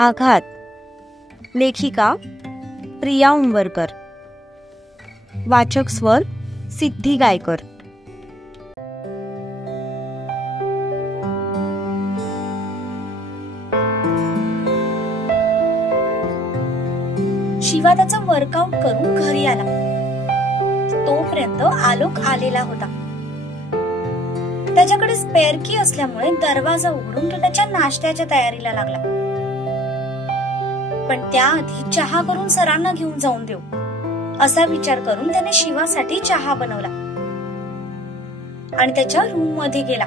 आघात. लेखिका प्रिया उंबरकर. वाचक स्वर सिद्धी गायकर. शिवा त्याचा वर्कआउट करून घरी आला. तोपर्यंत आलोक आलेला होता. त्याच्याकडे स्पेअर की असल्यामुळे दरवाजा उघडून तो त्याच्या नाश्त्याच्या तयारीला लागला. पण त्याआधी चहा करून सरांना घेऊन जाऊन देऊ असा विचार करून त्याने शिवासाठी चहा बनवला आणि त्याच्या रूम मध्ये गेला.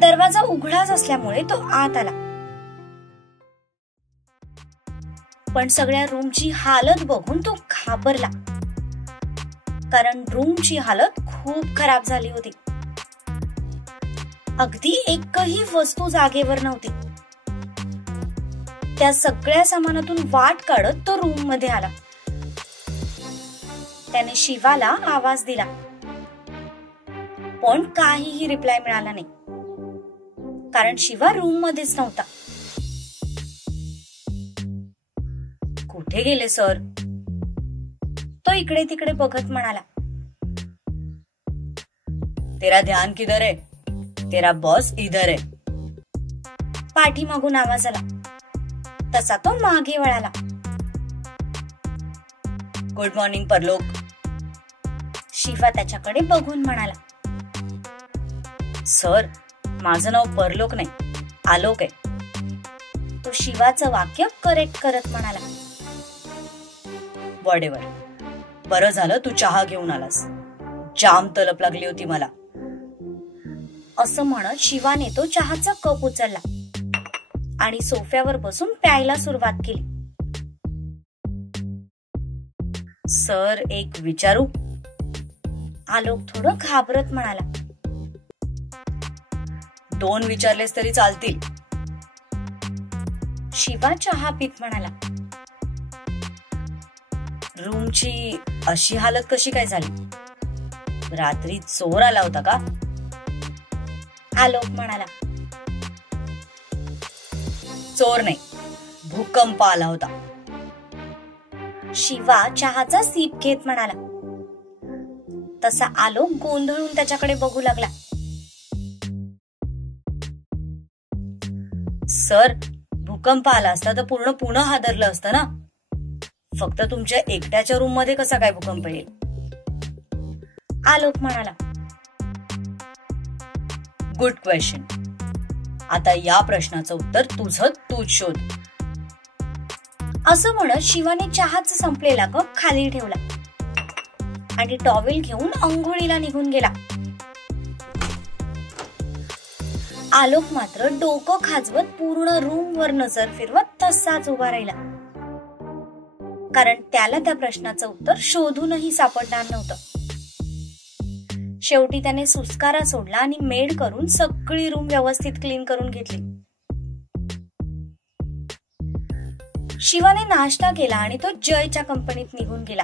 दरवाजा उघडाच असल्यामुळे तो आत आला. पण सगळ्या रूमची हालत बघून तो घाबरला, कारण रूमची हालत खूप खराब झाली होती. अगदी एकही वस्तू जागेवर नव्हती. त्या सगळ्या सामानातून वाट काढत तो रूम मध्ये आला. त्याने शिवाला आवाज दिला, पण काहीही रिप्लाय मिळाला नाही, कारण शिवा रूम मध्येच नव्हता. कुठे गेले सर? तो इकडे तिकडे बघत म्हणाला. तेरा ध्यान किधर है? तेरा बॉस इधर है. पाठीमागून आवाज आला. तसा तो मागे वळाला. गुड मॉर्निंग परलोक. शिवा त्याच्याकडे बघून म्हणाला. सर, माझं नाव परलोक नाही, आलोक आहे. तो शिवाचं वाक्य करेक्ट करत म्हणाला. वॉडेवर, बरं झालं तू चहा घेऊन आलास. जाम तलप लागली होती मला. असं म्हणत शिवाने तो चहाचा कप उचलला आणि सोफ्यावर बसून प्यायला सुरुवात केली. सर, एक विचारू? आलोक थोडं घाबरत म्हणाला. 2 विचारलेस तरी चालतील. शिवा चहा पीत म्हणाला. रूमची अशी हालत कशी काय झाली? रात्री चोर आला होता का? आलोक म्हणाला. चोर नाही, भूकंप आला होता. शिवा चहाचा सीप घेत म्हणाला. तसा आलोक गोंधळून त्याच्याकडे बघू लागला. सर, भूकंप आला असता तर पूर्ण पुणे हादरलं असतं ना. फक्त तुमच्या एकट्याच्या रूम मध्ये कसा काय भूकंप येईल? आलोक म्हणाला. Good question. आता या प्रश्नाचं उत्तर तुझं तूच शोध. असं म्हणत शिवाने चहाचा संपलेला कप खाली ठेवला आणि टॉवेल घेऊन अंघोळीला निघून गेला. आलोक मात्र डोकं खाजवत पूर्ण रूम वर नजर फिरवत तसाच उभा राहिला, कारण त्याला त्या प्रश्नाचं उत्तर शोधूनही सापडणार नव्हतं. शेवटी त्याने सुस्कारा सोडला आणि मेड करून सगळी रूम व्यवस्थित क्लीन करून घेतली. शिवाने नाश्ता केला आणि तो जयच्या कंपनीत निघून गेला.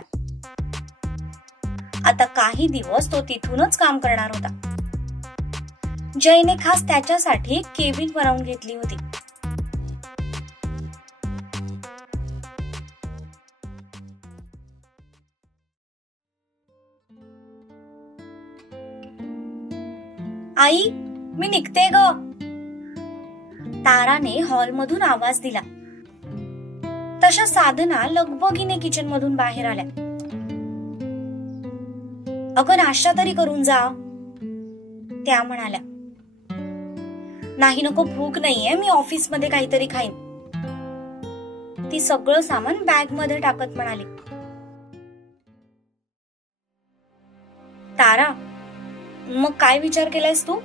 आता काही दिवस तो तिथूनच काम करणार होता. जयने खास त्याच्यासाठी एक केबिन बनवून घेतली होती. आई, मी निघते ग. ताराने हॉलमधून आवाज दिला. तशा साधना लगबगीने किचन मधून बाहेर आल्या. अगं, नाश्ता तरी करून जा, त्या म्हणाल्या. नाही, नको, भूक नाहीये, मी ऑफिस मध्ये काहीतरी खाईन, ती सगळं सामान बॅग मध्ये टाकत म्हणाली. तारा, मग काय विचार केलायस तू?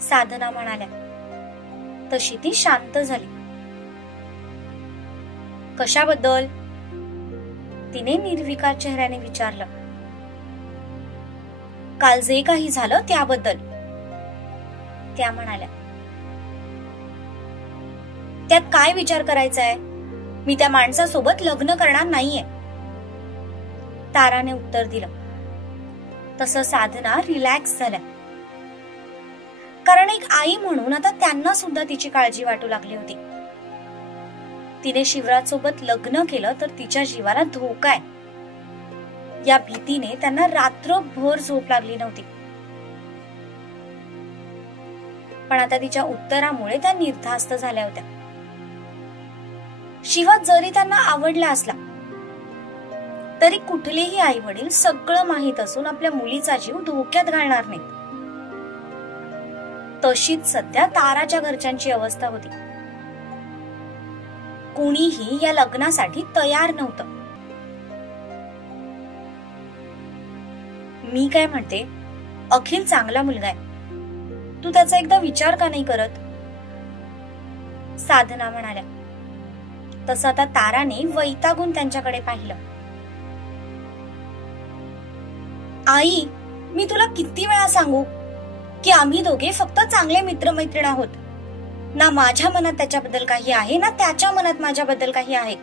साधना म्हणाल्या. तशी ती शांत झाली. कशाबद्दल? तिने निर्विकार चेहऱ्याने विचारलं. काल जे काही झालं त्याबद्दल, त्या म्हणाल्या. त्यात काय विचार करायचा आहे? मी त्या माणसासोबत लग्न करणार नाहीये, ताराने उत्तर दिलं. तसं साधना रिलॅक्स झाल्या, कारण एक आई म्हणून आता त्यांना सुद्धा तिची काळजी वाटू लागली होती. तिने शिवराज सोबत लग्न केलं तर तिच्या जीवाला धोका आहे, या भीतीने त्यांना रात्रभर झोप लागली नव्हती. पण आता तिच्या उत्तरामुळे त्या निर्धास्त झाल्या होत्या. शिवा जरी त्यांना आवडला असला तरी कुठलेही आई वडील सगळं माहीत असून आपल्या मुलीचा जीव धोक्यात घालणार नाहीत. तशीच सध्या ताराच्या घरच्यांची अवस्था होती. कोणीही या लग्नासाठी तयार नव्हतं. मी काय म्हणते, अखिल चांगला मुलगा आहे, तू त्याचा एकदा विचार का नाही करत, साधना म्हणाल्या. तसं आता ताराने वैतागून त्यांच्याकडे पाहिलं. आई, मी तुला किती वेळा सांगू की आम्ही दोघे फक्त चांगले मित्रमैत्रीण आहोत. ना माझ्या मनात त्याच्याबद्दल काही आहे ना त्याच्या मनात माझ्याबद्दल काही आहे.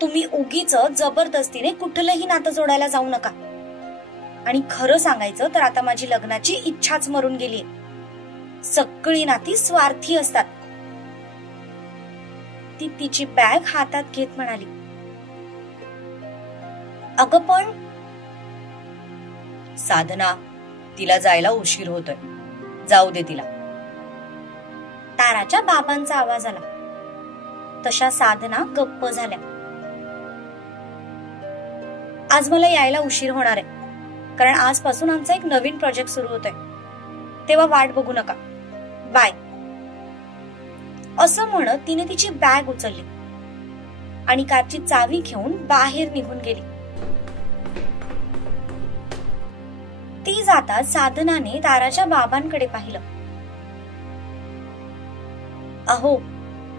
तुम्ही उगीच जबरदस्तीने कुठलंही नातं जोडायला जाऊ नका. आणि खरं सांगायचं तर आता माझी लग्नाची इच्छाच मरून गेलीय. सगळी नाती स्वार्थी असतात. ती तिची बॅग हातात घेत म्हणाली. अगं पण साधना, तिला जायला उशीर होतोय, जाऊ दे तिला. ताराच्या बाबांचा आवाज आला. तशा साधना गप्प झाल्या. आज मला यायला उशीर होणार आहे, कारण आजपासून आमचा एक नवीन प्रोजेक्ट सुरू होतोय, तेव्हा वाट बघू नका, बाय. असं म्हणत तिने तिची बॅग उचलली आणि कारची चावी घेऊन बाहेर निघून गेली. ती जाता साधनाने ताराच्या बाबांकडे पाहिलं. अहो,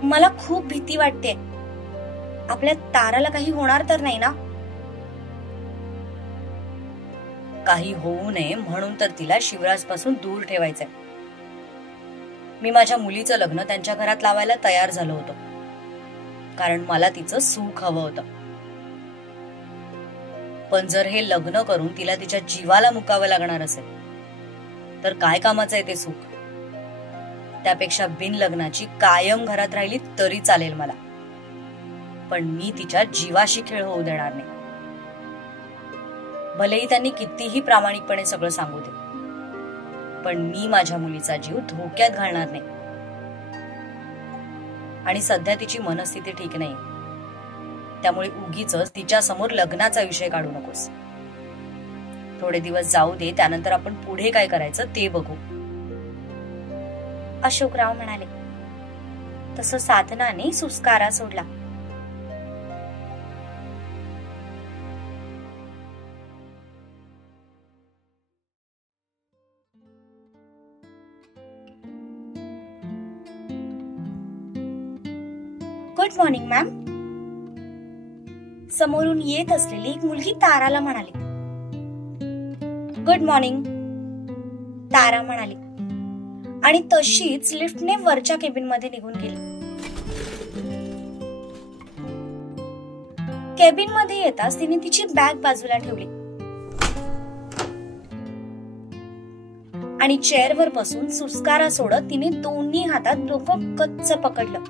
मला खूप भीती वाटते. आपल्या ताराला काही होणार तर नाही ना? काही होऊ नये म्हणून तर तिला शिवराज पासून दूर ठेवायचंय. मी माझ्या मुलीचं लग्न त्यांच्या घरात लावायला तयार झालो होतो, कारण मला तिचं सुख हवं होतं. पण जर हे लग्न करून तिला तिच्या जीवाला मुकावं लागणार असेल तर काय कामाचं आहे ते सुख? त्यापेक्षा बिन लग्नाची कायम घरात राहिली तरी चालेल मला, पण मी तिच्या जीवाशी खेळ होऊ देणार नाही. भलेही त्यांनी कितीही प्रामाणिकपणे सगळं सांगू दे, पण मी माझ्या मुलीचा जीव धोक्यात घालणार नाही. आणि सध्या तिची मनस्थिती ठीक नाही, त्यामुळे उगीच तिच्या समोर लग्नाचा विषय काढू नकोस. थोडे दिवस जाऊ दे, त्यानंतर आपण पुढे काय करायचं ते बघू, अशोकराव म्हणाले. तसं साधनाने सुस्कारा सोडला. Good morning ma'am. समोरून येत असलेली एक मुलगी ताराला म्हणाली. गुड मॉर्निंग, तारा म्हणाली आणि तशीच लिफ्टने वरच्या केबिन मध्ये निघून गेली. केबिन मध्ये येताच तिने तिची बॅग बाजूला ठेवली आणि चेअरवर बसून सुस्कारा सोडत तिने दोन्ही हातात डोकं गच्च पकडलं.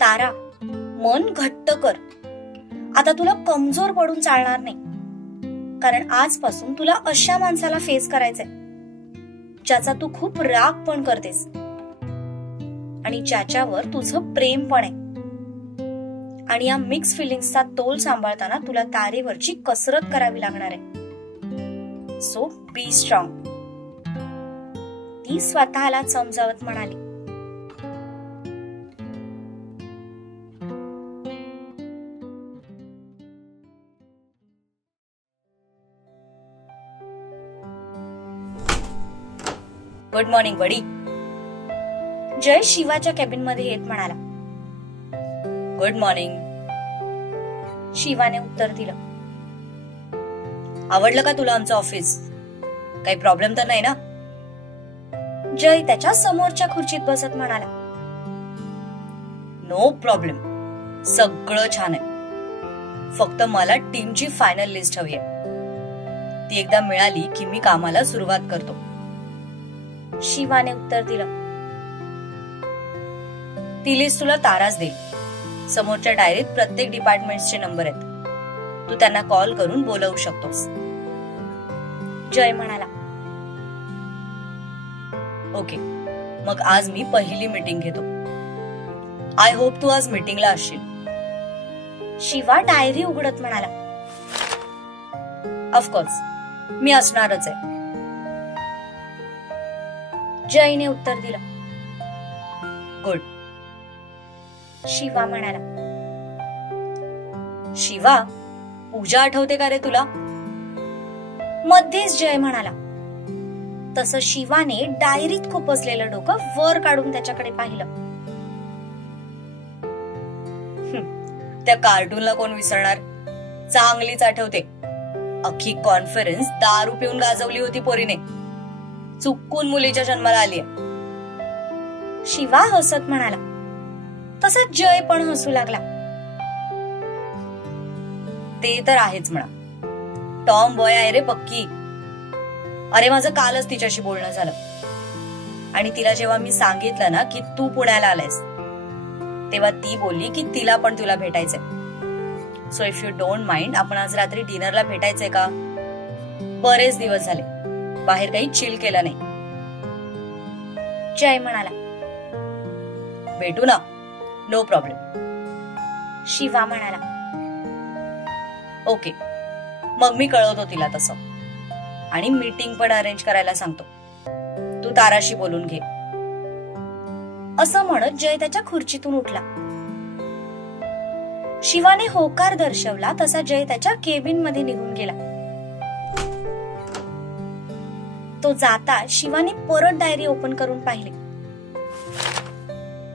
तारा, मन घट्ट कर. आता तुला कमजोर पडून चालणार नाही, कारण आजपासून तुला अशा माणसाला फेस करायचंय ज्याचा तू खूप राग पण करतेस आणि ज्याच्यावर तुझं प्रेम पण आहे. आणि या मिक्स फिलिंग्सचा तोल सांभाळताना तुला तारेवरची कसरत करावी लागणार आहे. सो बी स्ट्रॉंग, ती स्वतःला समजावत म्हणाली. गुड मॉर्निंग बडी. जय शिवाच्या केबिन मध्ये येत म्हणाला. Good morning. शिवाने उत्तर दिलं. आवडलं का तुला आमचं ऑफिस? काही प्रॉब्लेम तर नाही ना? जय त्याच्या समोरच्या खुर्चीत बसत म्हणाला. नो प्रॉब्लेम, सगळं छान आहे. फक्त मला टीमची फायनल लिस्ट हवी आहे. ती एकदा मिळाली की मी कामाला सुरुवात करतो. शिवाने उत्तर दिलं. ती लिस्ट तुला ताराच देईल. समोरच्या डायरीत प्रत्येक डिपार्टमेंटचे नंबर आहेत. तू त्यांना कॉल करून बोलवू शकतोस. जय म्हणाला. ओके, मग आज मी पहिली मीटिंग घेतो. आय होप तू आज मीटिंगला असशील. शिवा डायरी उघडत म्हणाला. ऑफकोर्स, मी असणारच आहे. जयने उत्तर दिलं. गुड. शिवा म्हणाला. शिवा, पूजा आठवते का रे तुला? मध्येच जय म्हणाला. तसं शिवाने डायरीत खुपसलेलं डोकं वर काढून त्याच्याकडे पाहिलं. त्या कार्टूनला कोण विसरणार? चांगलीच आठवते. अख्खी कॉन्फरन्स दारू पिऊन गाजवली होती पोरीने. चुकून मुलीच्या जन्माला आली. शिवा हसत म्हणाला. तसंच जय पण हसू लागला. ते तर आहेच म्हणा. टॉम बॉय आहे रे पक्की. अरे माझं कालच तिच्याशी बोलणं झालं आणि तिला जेव्हा मी सांगितलं ना की तू पुण्याला आलायस, तेव्हा ती बोलली की तिला पण तुला भेटायचंय. So if you don't mind, आपण आज रात्री डिनरला भेटायचंय का? बरेच दिवस झाले, बाहेर काही चिल केला नाही. जय म्हणाला. भेटू ना, नो प्रॉब्लेम. शिवा म्हणाला. ओके, मग मी कळवतो तिला तसं आणि मीटिंग पण अरेंज करायला सांगतो. तू ताराशी बोलून घे. असं म्हणत जय त्याच्या खुर्चीतून उठला. शिवाने होकार दर्शवला तसा जय त्याच्या केबिन मध्ये निघून गेला. तो जाता शिवाने परत डायरी ओपन करून पाहिली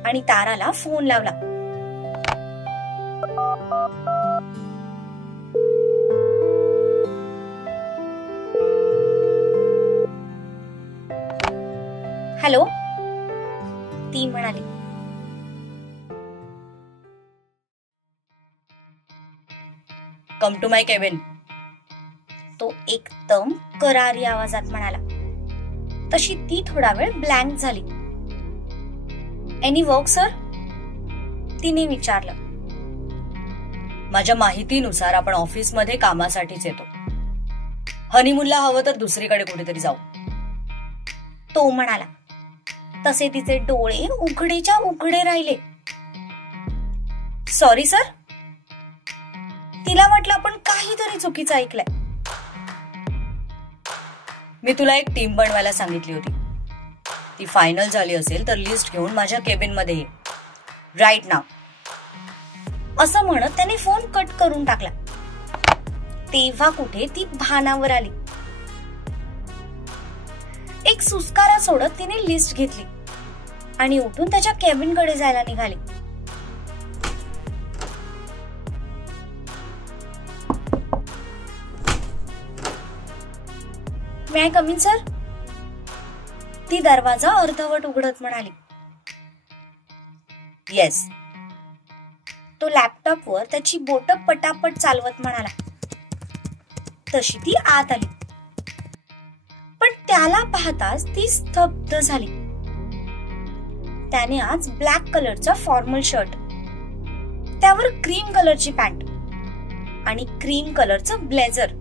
आणि ताराला फोन लावला. हॅलो, ती म्हणाली. Come to my cabin. तो एकदम करारी आवाजात म्हणाला. तशी ती थोडा वेळ ब्लँक झाली. Any work sir? तिने विचारलं. माझ्या माहितीनुसार आपण ऑफिसमध्ये कामासाठीच येतो. हनीमूनला हवं तर दुसरीकडे कुठेतरी जाऊ. तो म्हणाला. तसे तिचे डोळे उघडेच्या उघडे राहिले. Sorry sir? तिला वाटलं आपण काहीतरी चुकीचं ऐकलंय. मी तुला एक टीम बनवायला सांगितली होती. ती फायनल झाली असेल तर लिस्ट घेऊन माझ्या केबिन मध्ये ये राईट नाव. असं म्हणत त्याने फोन कट करून टाकला. तेव्हा कुठे ती भानावर आली. एक सुस्कारा सोडत तिने लिस्ट घेतली आणि उठून त्याच्या केबिन कडे जायला निघाली. मे आय कम इन सर? ती दरवाजा अर्धवट उघडत म्हणाली. येस. तो लॅपटॉपवर त्याची बोटं पटापट चालवत म्हणाला. तशी ती आत आली, पण त्याला पाहताच ती स्तब्ध झाली. त्याने आज ब्लॅक कलरचा फॉर्मल शर्ट, त्यावर क्रीम कलरची पॅन्ट आणि क्रीम कलरचं ब्लेझर,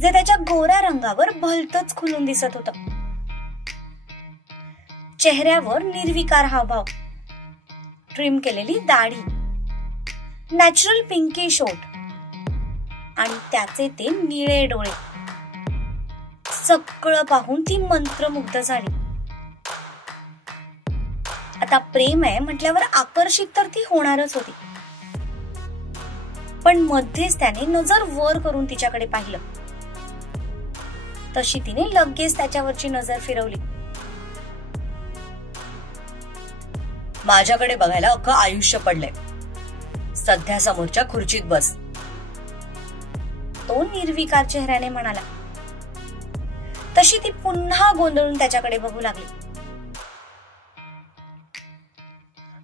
जे त्याच्या गोऱ्या रंगावर भलतच खुलून दिसत होतं. चेहऱ्यावर निर्विकार हावभाव, ट्रिम केलेली दाढी, नॅचरल पिंकिश ओठ आणि त्याचे ते निळे डोळे. सगळं पाहून ती मंत्रमुग्ध झाली. आता प्रेम आहे म्हटल्यावर आकर्षित तर ती होणारच होती. पण मध्येच त्याने नजर वर करून तिच्याकडे पाहिलं. तशी तिने लगेच त्याच्यावरची नजर फिरवली. माझ्याकडे बघायला अख्खं आयुष्य पडलंय. सध्या समोरच्या खुर्चीत बस. तो निर्विकार चेहऱ्याने म्हणाला. तशी ती पुन्हा गोंधळून त्याच्याकडे बघू लागली.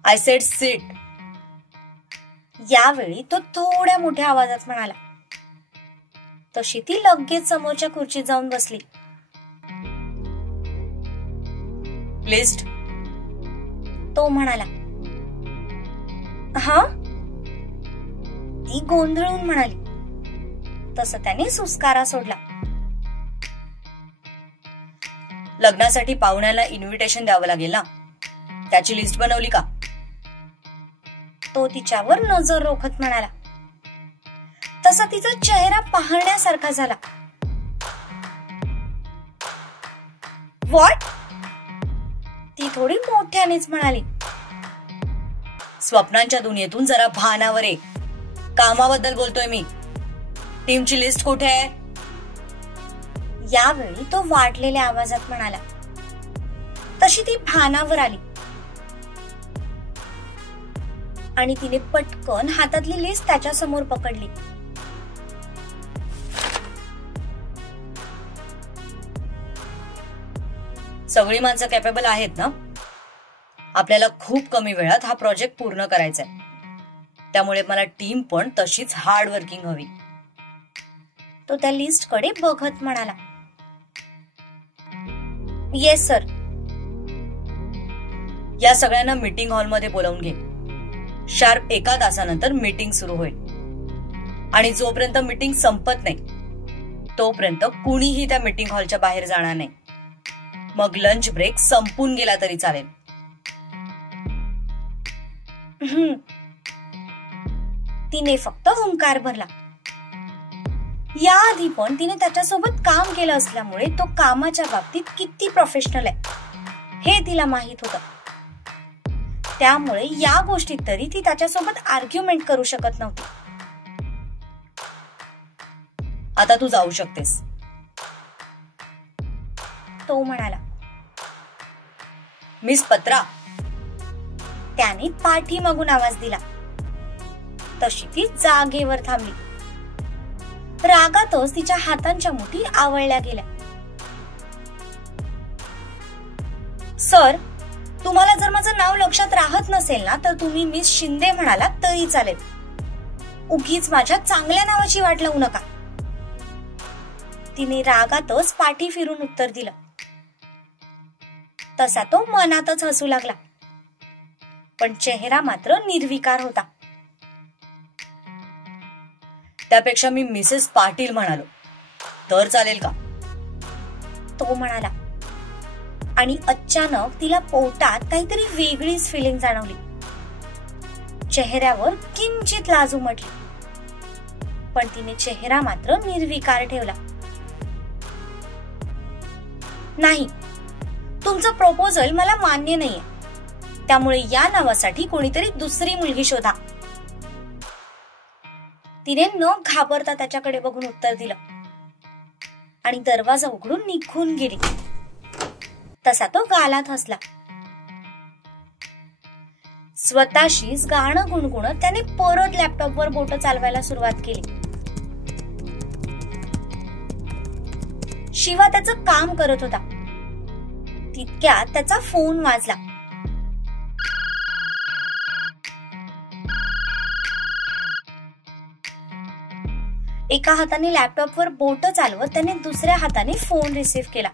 I said sit. यावेळी तो थोड्या मोठ्या आवाजात म्हणाला. तशी ती लगेच समोरच्या खुर्चीत जाऊन बसली. लिस्ट. तो म्हणाला. हा? ती गोंधळून म्हणाली. तसं त्याने सुस्कारा सोडला. लग्नासाठी पाहुण्याला इन्व्हिटेशन द्यावं लागेल ना, त्याची लिस्ट बनवली का? तो तिच्यावर नजर रोखत म्हणाला. तसा तिचा चेहरा पाहण्यासारखा झाला. व्हॉट? ती थोडी मोठ्यानेच म्हणाली. स्वप्नांच्या दुनियेतून जरा भानावर ये. कामाबद्दल बोलतोय मी. टीमची लिस्ट कुठे आहे? यावेळी तो वाढलेल्या आवाजात म्हणाला. तशी ती भानावर आली आणि तिने पटकन हातातली लिस्ट त्याच्या समोर पकडली. सगळी माणसं कॅपेबल आहेत ना? आपल्याला खूप कमी वेळात हा प्रोजेक्ट पूर्ण करायचा आहे. त्यामुळे मला टीम पण तशीच हार्ड वर्किंग हवी. तो त्या लिस्ट कडे बघत म्हणाला. Yes sir. या सगळ्यांना मीटिंग हॉलमध्ये बोलावून घे. शार्प 1 तासानंतर मीटिंग सुरू होईल आणि जोपर्यंत मीटिंग संपत नाही तोपर्यंत कुणीही त्या मीटिंग हॉलच्या बाहेर जाणार नाही. मग लंच ब्रेक संपून गेला तरी चालेल. तिने फक्त हुंकार भरला. याआधी पण तिने त्याच्यासोबत काम केलं असल्यामुळे तो कामाच्या बाबतीत किती प्रोफेशनल आहे हे तिला माहित होतं. त्यामुळे या गोष्टीत तरी ती त्याच्यासोबत आर्ग्युमेंट करू शकत नव्हती. आता तू जाऊ शकतेस. तो म्हणाला. मिस पत्रा. त्याने पाठीमागून आवाज दिला. तशी ती जागेवर थांबली. रागातच तिच्या हातांच्या मुठी आवळल्या गेल्या. सर, तुम्हाला जर माझं नाव लक्षात राहत नसेल ना तर तुम्ही मिस शिंदे म्हणाला तरी चालेल. उगीच माझ्या चांगल्या नावाची वाट लावू नका. तिने रागातच पाठी फिरून उत्तर दिलं. तसा तो मनातच हसू लागला, पण चेहरा मात्र निर्विकार होता. त्यापेक्षा मी मिसेस पाटील म्हणालो तर चालेल का? तो म्हणाला. आणि अचानक तिला पोटात काहीतरी वेगळीच फिलिंग जाणवली. चेहऱ्यावर किंचित लाज उमटली, पण तिने चेहरा मात्र निर्विकार ठेवला. नाही, तुमचं प्रपोजल मला मान्य नाहीये. त्यामुळे या नावासाठी कोणीतरी दुसरी मुलगी शोधा. तिने न घाबरता त्याच्याकडे बघून उत्तर दिलं आणि दरवाजा उघडून निघून गेली. तसा तो गालात हसला. स्वतःशीच गाणं गुणगुणत त्याने परत लॅपटॉपवर बोटं चालवायला सुरुवात केली. शिवा त्याचं काम करत होता. तितक्यात त्याचा फोन वाजला. एका हाताने लॅपटॉपवर बोट चालवत त्याने दुसऱ्या हाताने फोन रिसीव्ह केला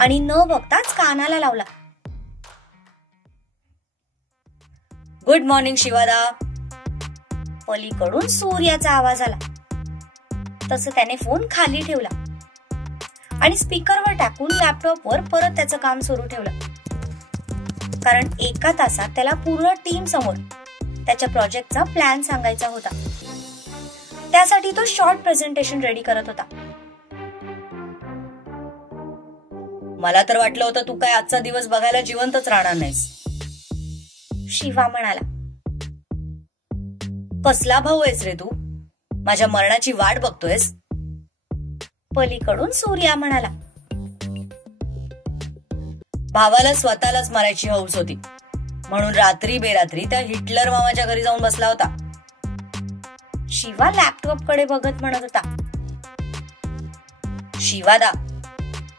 आणि न बघताच कानाला लावला. गुड मॉर्निंग शिवादा. पलीकडून सूर्याचा आवाज आला. तसं त्याने फोन खाली ठेवला आणि स्पीकरवर टाकून लॅपटॉपवर परत त्याचं काम सुरू ठेवलं. कारण 1 तासात त्याला पूर्ण टीम समोर त्याच्या प्रोजेक्टचा प्लॅन सांगायचा होता. त्यासाठी तो शॉर्ट प्रेझेंटेशन रेडी करत होता. मला तर वाटलं होतं तू काय आजचा दिवस बघायला जिवंतच राहणार नाहीस. शिवा म्हणाला. कसला भाऊ आहेस रे तू? माझ्या मरणाची वाट बघतोयस? पलीकडून सूर्या म्हणाला. भावाला स्वतःलाच मारायची हौस होती म्हणून रात्री बेरात्री त्या हिटलर मामाच्या घरी जाऊन बसला होता. शिवा लॅपटॉप कडे बघत म्हणत होता. शिवादा,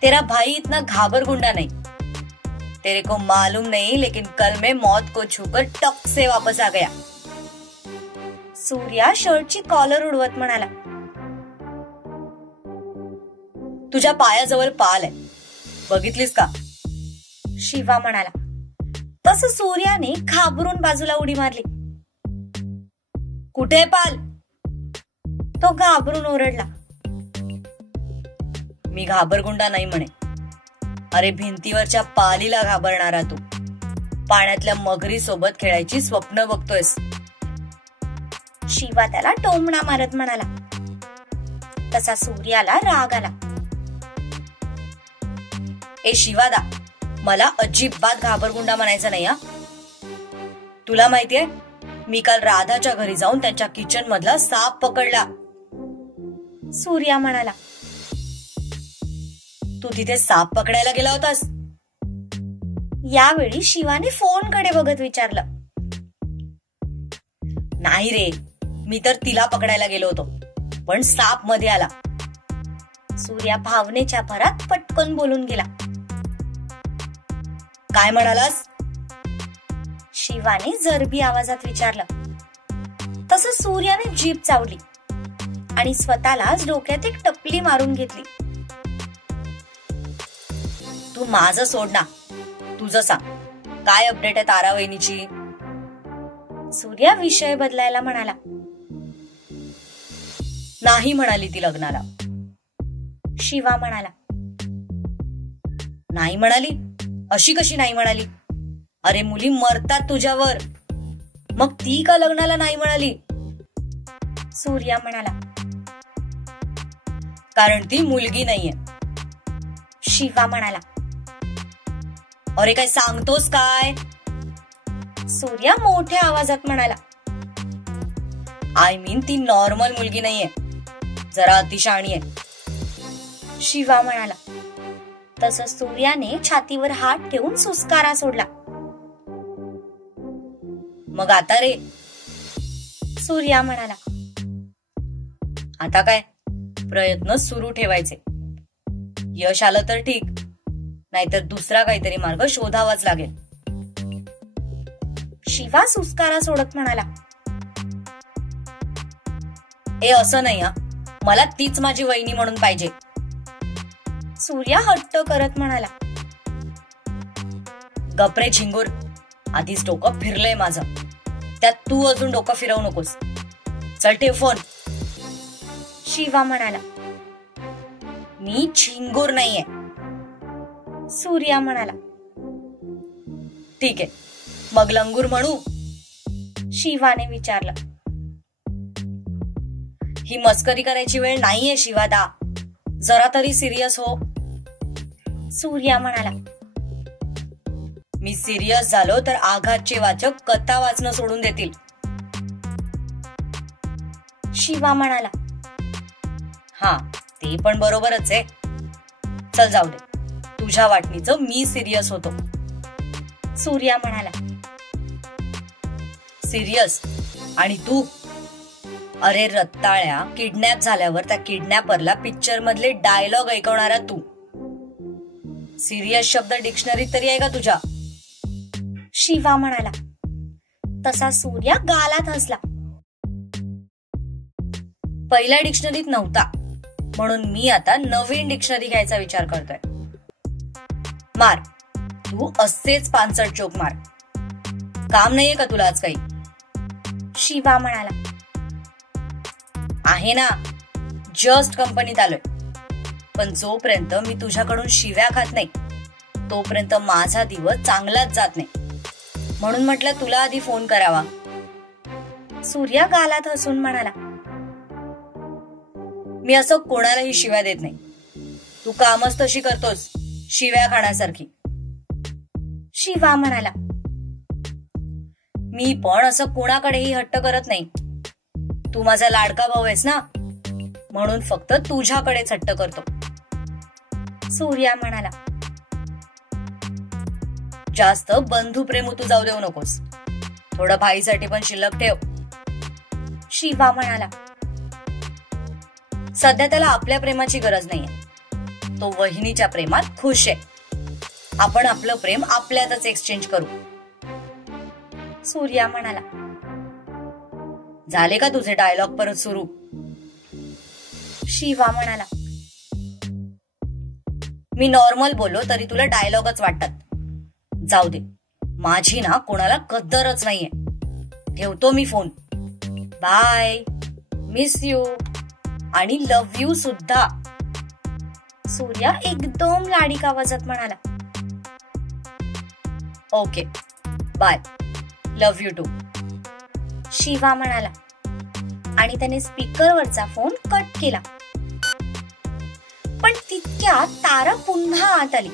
तेरा भाई इतना घाबर गुंडा नहीं. तेरे को मालूम नहीं लेकिन कल मैं मौत को छूकर टक से वापस आ गया. सूर्या शर्टची कॉलर उडवत म्हणाला. तुझ्या पायाजवळ पाल आहे, बघितलीस का? शिवा म्हणाला. तसं सूर्याने घाबरून बाजूला उडी मारली. कुठे पाल? तो घाबरून ओरडला. मी घाबरगुंडा नाही म्हणे. अरे भिंतीवरच्या पालीला घाबरणारा तू. पाण्यातल्या मगरी सोबत खेळायची स्वप्न बघतोयस. शिवा त्याला टोमणा मारत म्हणाला. तसा सूर्याला राग आला. ए शिवादा, मला अजिबात घाबरगुंडा म्हणायचा नाही हा. तुला माहितीये, मी काल राधाच्या घरी जाऊन त्यांच्या किचन मधला साप पकडला. सूर्या म्हणाला. तू तिथे साप पकडायला गेला होतास? यावेळी शिवाने फोनकडे बघत विचारलं. नाही रे, मी तर तिला पकडायला गेलो होतो, पण साप मध्ये आला. सूर्या भावनेच्या भरात पटकन बोलून गेला. काय म्हणालास? शिवाने जरबी आवाजात विचारलं. तसं सूर्याने जीभ चावली आणि स्वतःलाच डोक्यात एक टपली मारून घेतली. तू माझं सोड ना, तुझं सांग. काय अपडेट आहे तारा वहिनीची? सूर्या विषय बदलायला म्हणाला. नाही म्हणाली ती लग्नाला. शिवा म्हणाला. नाही म्हणाली? अशी कशी नाही म्हणाली? अरे मुली मरतात तुझ्यावर, मग ती का लग्नाला नाही म्हणाली? सूर्या म्हणाला. कारण ती मुलगी नाहीये. शिवा म्हणाला. अरे काय सांगतोस काय? सूर्या मोठ्या आवाजात म्हणाला. आय मीन ती नॉर्मल मुलगी नाहीये, जरा अतिशहाणी आहे. शिवा म्हणाला. तसं सूर्याने छातीवर हात ठेवून सुस्कारा सोडला. मग आता रे? सूर्या म्हणाला. आता काय, प्रयत्न सुरू ठेवायचे. यश आलं तर ठीक, नाहीतर दुसरा काहीतरी मार्ग शोधावाच लागेल. शिवा सुस्कारा सोडत म्हणाला. ए असं नाही हा, मला तीच माझी वहिनी म्हणून पाहिजे. सूर्या हट्ट करत म्हणाला. गपरे झिंगूर, आधीच डोकं फिरलंय माझं, त्यात तू अजून डोकं फिरवू नकोस. चल ठेव फोन. शिवा म्हणाला. मी झिंगूर नाहीये. सूर्या म्हणाला. ठीक आहे, मग लंगूर म्हणू? शिवाने विचारलं. ही मस्करी करायची वेळ नाहीये शिवादा, जरा तरी सिरियस हो. सूर्या म्हणाला. मी सिरियस झालो तर आघातचे वाचक कथा वाचणं सोडून देतील. शिवा म्हणाला. हा, ते पण बरोबरच आहे. चल जाऊ दे, तुझ्या वाटणीचं मी सिरियस होतो. सूर्या म्हणाला. सिरियस? आणि तू? अरे रत्ताळ्या, किडनॅप झाल्यावर त्या किडनॅपरला पिक्चर मधले डायलॉग ऐकवणारा तू. सिरियस शब्द डिक्शनरीत तरी आहे का तुझ्या? शिवा म्हणाला. तसा सूर्या गालात हसला. पहिल्या डिक्शनरीत नव्हता, म्हणून मी आता नवीन डिक्शनरी घ्यायचा विचार करतोय. मार, तू असेच पानसट चोक मार. काम नाहीये का तुला आज काही? शिवा म्हणाला. आहे ना, जस्ट कंपनीत आलोय. पण जोपर्यंत मी तुझ्याकडून शिव्या खात नाही, तोपर्यंत माझा दिवस चांगलाच जात नाही. म्हणून म्हटलं तुला आधी फोन करावा. सूर्या गालात हसून म्हणाला. मी असं कोणालाही शिव्या देत नाही. तू कामच तशी करतोस, शिव्या खाण्यासारखी. शिवा म्हणाला. मी पण असं कोणाकडेही हट्ट करत नाही. तू माझा लाडका भाऊ आहेस ना, म्हणून फक्त तुझ्याकडेच हट्ट करतो. सूर्या म्हणाला. जास्त बंधुप्रेम तू जाऊ देऊ नकोस. थोडं भाईसाठी पण शिल्लक ठेव. शिवा म्हणाला. सध्या त्याला आपल्या प्रेमाची गरज नाहीये. तो वहिनीच्या प्रेमात खुश आहे. आपण आपलं प्रेम आपल्यातच एक्सचेंज करू. सूर्या म्हणाला. झाले का तुझे डायलॉग परत सुरू? शिवा म्हणाला. मी नॉर्मल बोललो तरी तुला डायलॉगच वाटतात. जाऊ दे, माझी ना कोणाला कद्दरच नाहीये. ठेवतो मी फोन. बाय. मिस यू आणि लव्ह यू सुद्धा. सूर्या एकदम लाडीक आवाजात म्हणाला. Okay bye. Love you too. Shiva म्हणाला आणि त्याने स्पीकरवरचा फोन कट केला. पण तितक्यात तारा पुन्हा आत आली.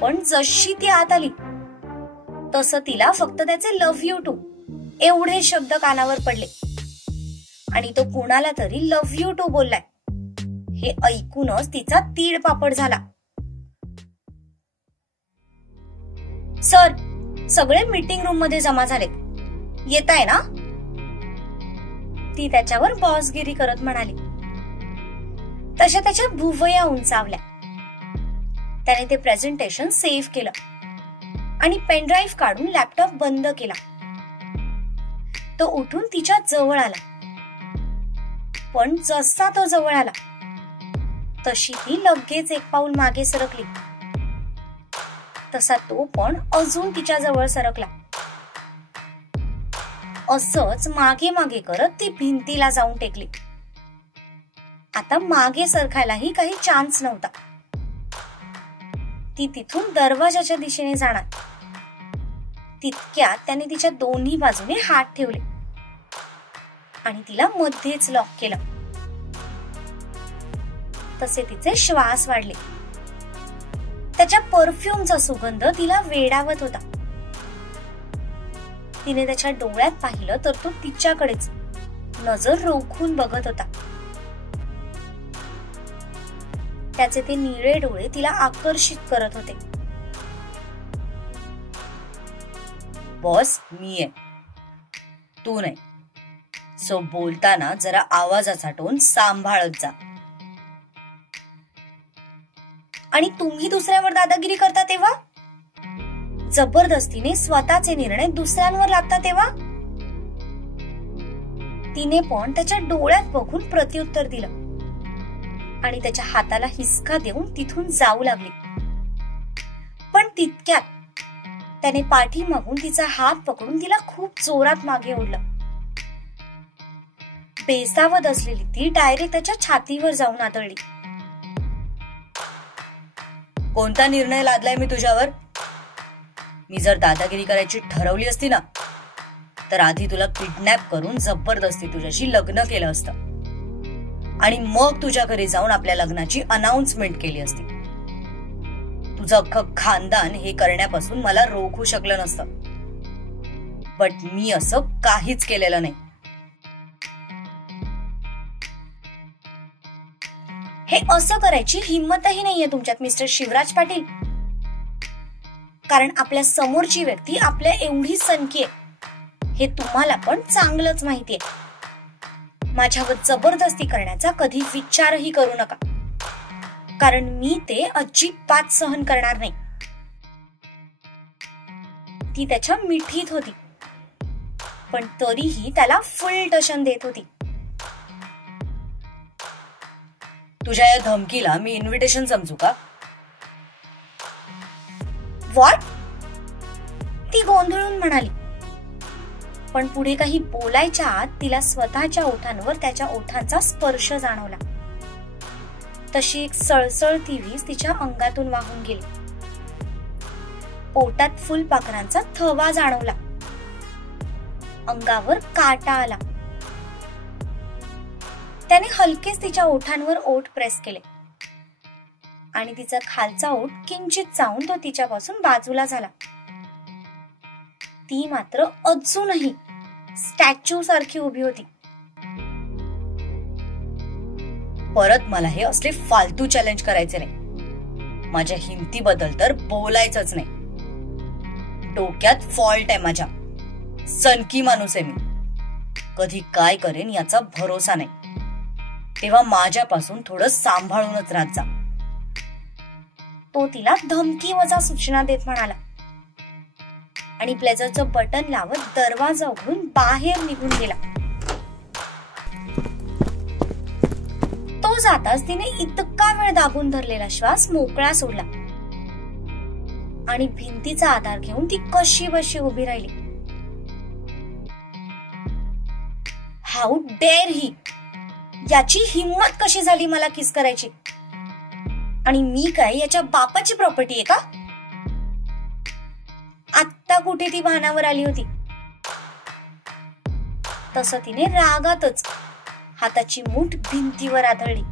पण जशी ती आत आली तसं तिला फक्त त्याचे लव्ह यू टू एवढे शब्द कानावर पडले आणि तो कुणाला तरी लव्ह यू टू बोललाय. हे ऐकूनच तिचा तीड पापड झाला. सर, सगळे मीटिंग रूम मध्ये जमा झालेत, येताय ना? ती त्याच्यावर बॉसगिरी करत म्हणाली. तशा त्याच्या भुवया उंचावल्या. त्याने ते प्रेझेंटेशन सेव्ह केलं आणि पेनड्राईव्ह काढून लॅपटॉप बंद केला. तो उठून तिच्या जवळ आला. पण जसा तो जवळ आला तशी ती लगेच एक पाऊल मागे सरकली. तसा तो पण अजून तिच्या जवळ सरकला. असंच मागे मागे करत ती भिंतीला जाऊन टेकली. आता मागे सरकायलाही काही चान्स नव्हता. ती तिथून दरवाजाच्या दिशेने जाणार. तितक्यात त्याने तिच्या दोन्ही बाजूने हात ठेवले आणि तिला मध्येच लॉक केलं. तसे तिचे श्वास वाढले. त्याच्या परफ्यूमचा सुगंध तिला वेडावत होता. तिने त्याच्या डोळ्यात पाहिलं तर तो तिच्याकडेच नजर रोखून बघत होता. त्याचे ते निळे डोळे तिला आकर्षित करत होते. बॉस मी आहे, तू नाही. सो बोलताना जरा आवाजाचा टोन सांभाळत जा. आणि तुम्ही दुसऱ्यावर दादागिरी करता तेव्हा? जबरदस्तीने स्वतःचे निर्णय दुसऱ्यांवर लादता तेव्हा? तिने पण त्याच्या डोळ्यात बघून प्रत्युत्तर दिलं आणि त्याच्या हाताला हिसका देऊन तिथून जाऊ लागली. पण तितक्यात त्याने पाठीमागून तिचा हात पकडून तिला खूप जोरात मागे ओढलं. बेसावत असलेली ती डायरेक्ट त्याच्या छातीवर जाऊन आदळली. कोणता निर्णय लादलाय मी तुझ्यावर? मी जर दादागिरी करायची ठरवली असती ना तर आधी तुला किडनॅप करून जबरदस्ती तुझ्याशी लग्न केलं असतं आणि मग तुझ्या घरी जाऊन आपल्या लग्नाची अनाउन्समेंट केली असती. तुझं अख्खं खानदान हे करण्यापासून मला रोखू शकलं नसतं. बट मी असं काहीच केलेलं नाही. हे असं करायची हिंमतही नाहीये तुमच्यात मिस्टर शिवराज पाटील. कारण आपल्या समोरची व्यक्ती आपल्या एवढी सनकी आहे हे तुम्हाला पण चांगलंच माहितीये. माझ्यावर जबरदस्ती करण्याचा कधी विचारही करू नका, कारण मी ते अजिबात सहन करणार नाही. ती त्याच्या मिठीत होती पण तरीही त्याला फुल टशन देत होती. तुझ्या या धमकीला मी इन्व्हिटेशन समजू का? व्हॉट? ती गोंधळून म्हणाली. पण पुढे काही बोलायच्या आत तिला स्वतःच्या ओठांवर त्याच्या ओठांचा स्पर्श जाणवला. तशी एक सळसळती वीज तिच्या अंगातून वाहून गेली. पोटात फुलपाखरांचा थवा जाणवला. अंगावर काटा आला. त्याने हलकेच तिच्या ओठांवर ओठ प्रेस केले आणि तिचा खालचा ओठ किंचित चावून तो तिच्यापासून बाजूला झाला. ती मात्र अजूनही स्टॅच्यू सारखी उभी होती. परत मला हे असले फालतू चॅलेंज करायचे नाही. माझ्या हिमतीबद्दल तर बोलायचंच नाही. डोक्यात फॉल्ट आहे माझ्या. सनकी माणूस आहे मी. कधी काय करेन याचा भरोसा नाही. तेव्हा माझ्यापासून थोडं सांभाळूनच राहत जा. तो तिला धमकी वजा सूचना देत म्हणाला आणि ब्लेझरचं बटन लावत दरवाजा उघडून बाहेर निघून गेला. तो जाताच तिने इतका वेळ दाबून धरलेला श्वास मोकळा सोडला. आणि भिंतीचा आधार घेऊन ती कशी बशी उभी राहिली. हाऊ डेअर ही, याची हिम्मत कशी झाली मला किस करायची? आणि मी काय याच्या बापाची प्रॉपर्टी आहे का? आत्ता कुठे ती भानावर आली होती. तसं तिने रागातच हाताची मूठ भिंतीवर आदळली.